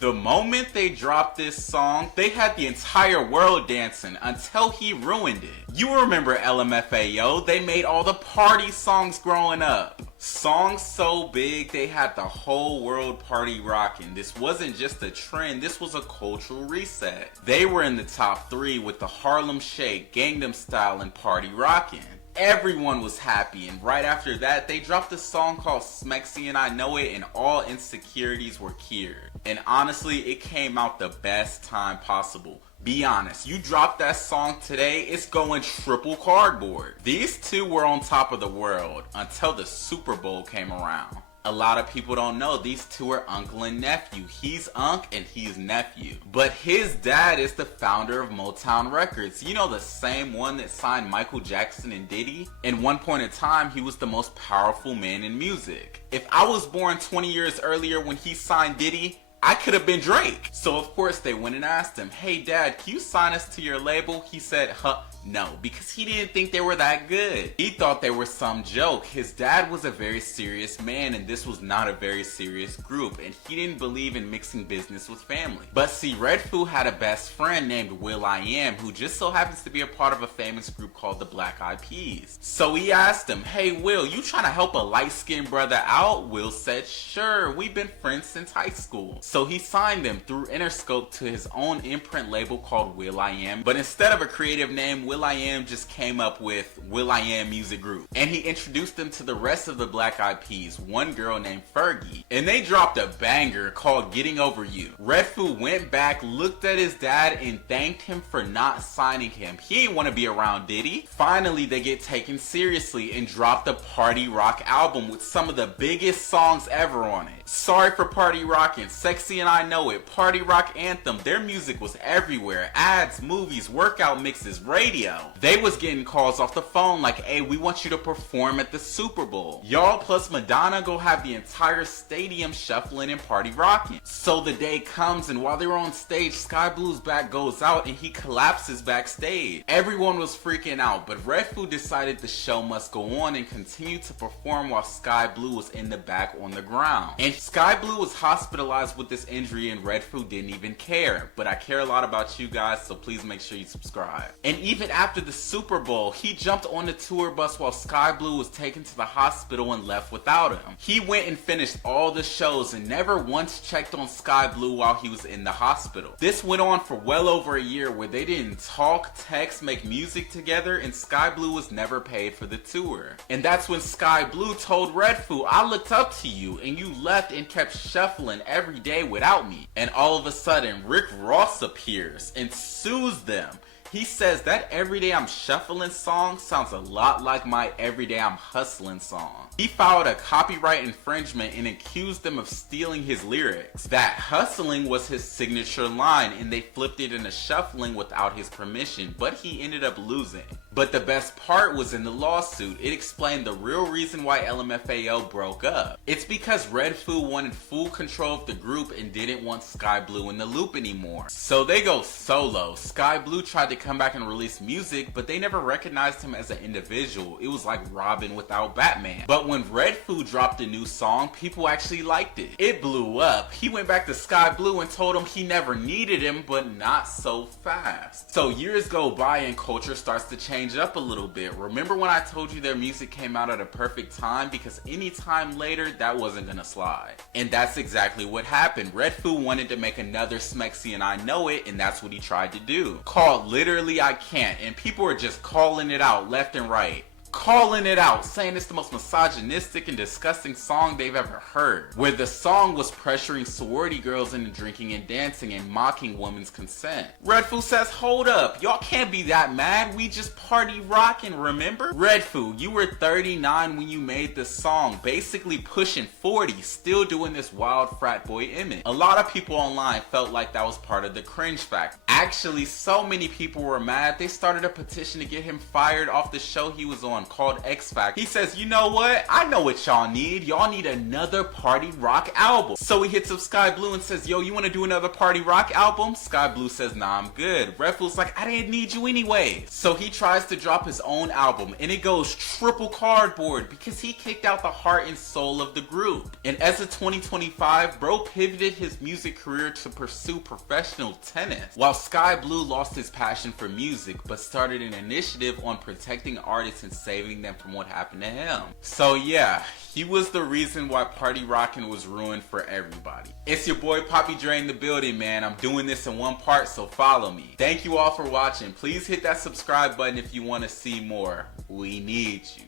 The moment they dropped this song, they had the entire world dancing until he ruined it. You remember Lmfao, they made all the party songs growing up. Songs so big, they had the whole world party rocking. This wasn't just a trend, this was a cultural reset. They were in the top 3 with the Harlem Shake, Gangnam Style, and Party Rockin'. Everyone was happy, and right after that, they dropped a song called Smexy and I Know It, and all insecurities were cured. And honestly, it came out the best time possible. Be honest, you drop that song today, it's going triple cardboard. These two were on top of the world until the Super Bowl came around. A lot of people don't know these two are uncle and nephew. He's Unc and he's nephew. But his dad is the founder of Motown Records. You know, the same one that signed Michael Jackson and Diddy? At one point in time, he was the most powerful man in music. If I was born 20 years earlier when he signed Diddy, I could have been Drake. So of course they went and asked him, hey dad, can you sign us to your label? He said, no, because he didn't think they were that good. He thought they were some joke. His dad was a very serious man and this was not a very serious group, and he didn't believe in mixing business with family. But see, Redfoo had a best friend named will.i.am who just so happens to be a part of a famous group called the Black Eyed Peas. So he asked him, hey Will, you trying to help a light-skinned brother out? Will said, sure, we've been friends since high school. So he signed them through Interscope to his own imprint label called will.i.am, but instead of a creative name, will.i.am just came up with will.i.am Music Group. And he introduced them to the rest of the Black Eyed Peas, one girl named Fergie. And they dropped a banger called Getting Over You. Redfoo went back, looked at his dad, and thanked him for not signing him. He didn't want to be around Diddy. Finally, they get taken seriously and dropped a party rock album with some of the biggest songs ever on it. Sorry for Party Rockin', Sexy and I Know It, Party Rock Anthem. Their music was everywhere. Ads, movies, workout mixes, radio. They was getting calls off the phone like, hey, we want you to perform at the Super Bowl. Y'all plus Madonna go have the entire stadium shuffling and party rocking. So the day comes, and while they were on stage, Sky Blue's back goes out and he collapses backstage. Everyone was freaking out, but Redfoo decided the show must go on and continued to perform while Sky Blue was in the back on the ground. And Sky Blue was hospitalized with this injury and Redfoo didn't even care. But I care a lot about you guys, so please make sure you subscribe. And even after the Super Bowl, he jumped on the tour bus while Sky Blue was taken to the hospital and left without him. He went and finished all the shows and never once checked on Sky Blue while he was in the hospital. This went on for well over a year where they didn't talk, text, make music together, and Sky Blue was never paid for the tour. And that's when Sky Blue told Redfoo, I looked up to you and you left and kept shuffling every day without me. And all of a sudden, Rick Ross appears and sues them. He says that Everyday I'm Shuffling song sounds a lot like my Everyday I'm Hustling song. He filed a copyright infringement and accused them of stealing his lyrics. That hustling was his signature line and they flipped it into shuffling without his permission, but he ended up losing. But the best part was in the lawsuit. It explained the real reason why Lmfao broke up. It's because Redfoo wanted full control of the group and didn't want Sky Blue in the loop anymore. So they go solo. Sky Blue tried to come back and release music, but they never recognized him as an individual. It was like Robin without Batman. But when Redfoo dropped a new song, people actually liked it. It blew up. He went back to Sky Blue and told him he never needed him, but not so fast. So years go by and culture starts to change up a little bit. Remember when I told you their music came out at a perfect time? Because any time later, that wasn't gonna slide. And that's exactly what happened. Redfoo wanted to make another Smexy and I Know It, and that's what he tried to do. Called Literally I Can't, and people are just calling it out left and right. Calling it out, saying it's the most misogynistic and disgusting song they've ever heard, where the song was pressuring sorority girls into drinking and dancing and mocking women's consent. Redfoo says, hold up, y'all can't be that mad, we just party rockin', remember? Redfoo, you were 39 when you made this song, basically pushing 40, still doing this wild frat boy image. A lot of people online felt like that was part of the cringe factor. Actually, so many people were mad, they started a petition to get him fired off the show he was on, on called X Factor. He says, you know what? I know what y'all need. Y'all need another party rock album. So he hits up Sky Blue and says, yo, you want to do another party rock album? Sky Blue says, nah, I'm good. Red Fool's like, I didn't need you anyway. So he tries to drop his own album and it goes triple cardboard because he kicked out the heart and soul of the group. And as of 2025, bro pivoted his music career to pursue professional tennis, while Sky Blue lost his passion for music but started an initiative on protecting artists and saving them from what happened to him. So yeah, he was the reason why party rockin' was ruined for everybody. It's your boy Poppy Dre in the building, man. I'm doing this in one part, so follow me. Thank you all for watching. Please hit that subscribe button if you want to see more. We need you.